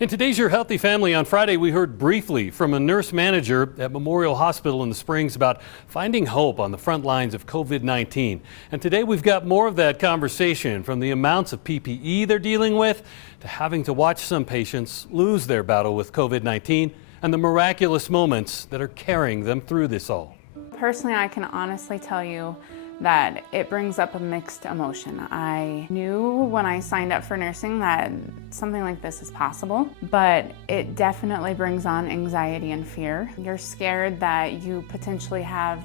In today's Your Healthy Family on Friday, we heard briefly from a nurse manager at Memorial Hospital in the Springs about finding hope on the front lines of COVID-19. And today we've got more of that conversation, from the amounts of PPE they're dealing with to having to watch some patients lose their battle with COVID-19 and the miraculous moments that are carrying them through this all. Personally, I can honestly tell you that it brings up a mixed emotion. I knew when I signed up for nursing that something like this is possible, but it definitely brings on anxiety and fear. You're scared that you potentially have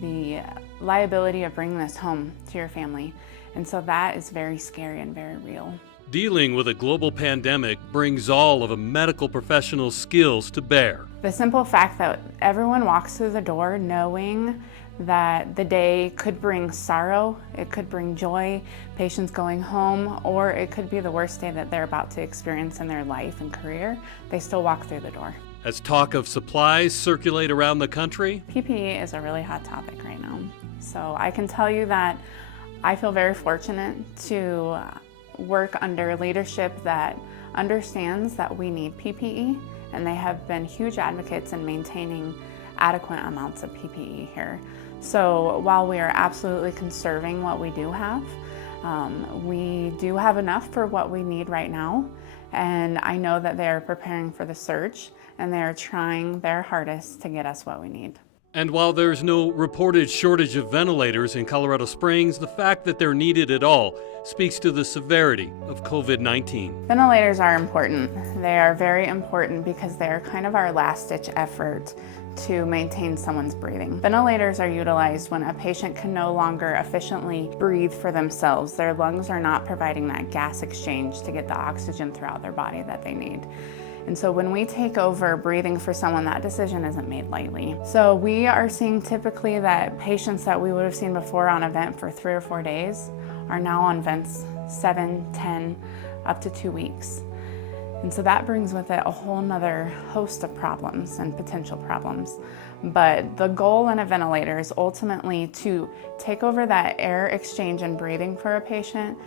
the liability of bringing this home to your family. And so that is very scary and very real. Dealing with a global pandemic brings all of a medical professional's skills to bear. The simple fact that everyone walks through the door knowing that the day could bring sorrow, it could bring joy, patients going home, or it could be the worst day that they're about to experience in their life and career, they still walk through the door. As talk of supplies circulate around the country, PPE is a really hot topic right now. So I can tell you that I feel very fortunate to work under leadership that understands that we need PPE, and they have been huge advocates in maintaining adequate amounts of PPE here. So while we are absolutely conserving what we do have, we do have enough for what we need right now. And I know that they are preparing for the surge, and they are trying their hardest to get us what we need. and while there's no reported shortage of ventilators in Colorado Springs, the fact that they're needed at all speaks to the severity of COVID-19. Ventilators are important. They are very important because they are kind of our last-ditch effort to maintain someone's breathing. Ventilators are utilized when a patient can no longer efficiently breathe for themselves. Their lungs are not providing that gas exchange to get the oxygen throughout their body that they need. And so when we take over breathing for someone, that decision isn't made lightly. So we are seeing typically that patients that we would have seen before on a vent for 3 or 4 days are now on vents 7, 10, up to 2 weeks. And so that brings with it a whole nother host of problems and potential problems. But the goal in a ventilator is ultimately to take over that air exchange and breathing for a patient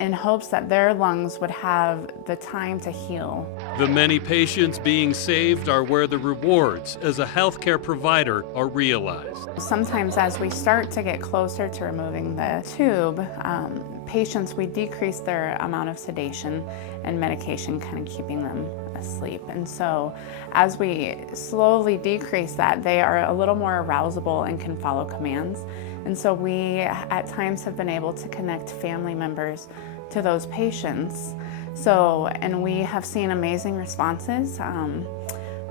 in hopes that their lungs would have the time to heal. The many patients being saved are where the rewards as a healthcare provider are realized. Sometimes as we start to get closer to removing the tube, patients, we decrease their amount of sedation and medication, kind of keeping them asleep. And so as we slowly decrease that, they are a little more arousable and can follow commands. And so we at times have been able to connect family members to those patients. And we have seen amazing responses.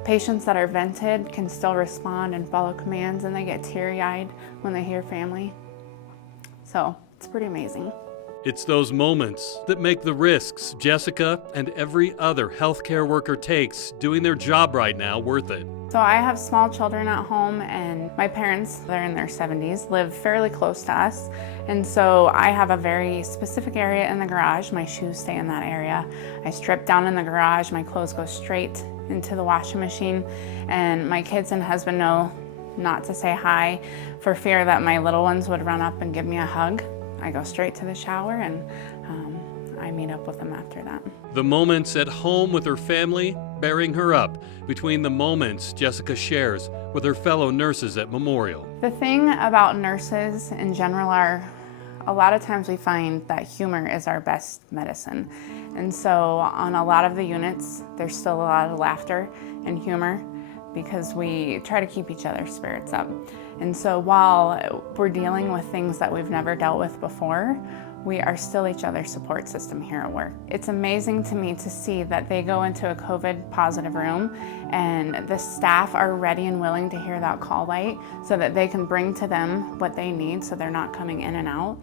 Patients that are vented can still respond and follow commands, and they get teary-eyed when they hear family. So it's pretty amazing. It's those moments that make the risks Jessica and every other healthcare worker takes doing their job right now worth it. So I have small children at home, and my parents, they're in their 70s, live fairly close to us. And so I have a very specific area in the garage. My shoes stay in that area. I strip down in the garage, my clothes go straight into the washing machine, and my kids and husband know not to say hi for fear that my little ones would run up and give me a hug. I go straight to the shower, and I meet up with them after that. The moments at home with her family bearing her up between the moments Jessica shares with her fellow nurses at Memorial. The thing about nurses in general are, a lot of times we find that humor is our best medicine. And so on a lot of the units, there's still a lot of laughter and humor because we try to keep each other's spirits up. And so while we're dealing with things that we've never dealt with before, we are still each other's support system here at work. It's amazing to me to see that they go into a COVID positive room and the staff are ready and willing to hear that call light so that they can bring to them what they need so they're not coming in and out.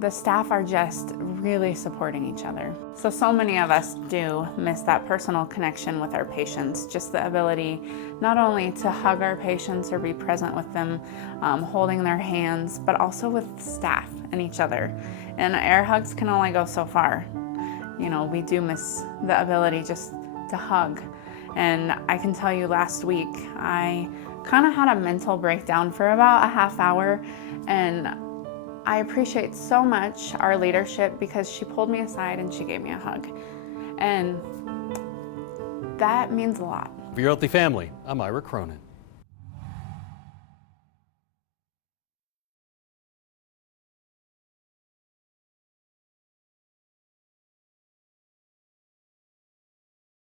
The staff are just really supporting each other. So many of us do miss that personal connection with our patients, just the ability not only to hug our patients or be present with them, holding their hands, but also with staff and each other. And air hugs can only go so far. You know, we do miss the ability just to hug. And I can tell you last week, I kind of had a mental breakdown for about a half hour, and I appreciate so much our leadership because she pulled me aside and she gave me a hug. And That means a lot. For your healthy family, I'm Ira Cronin.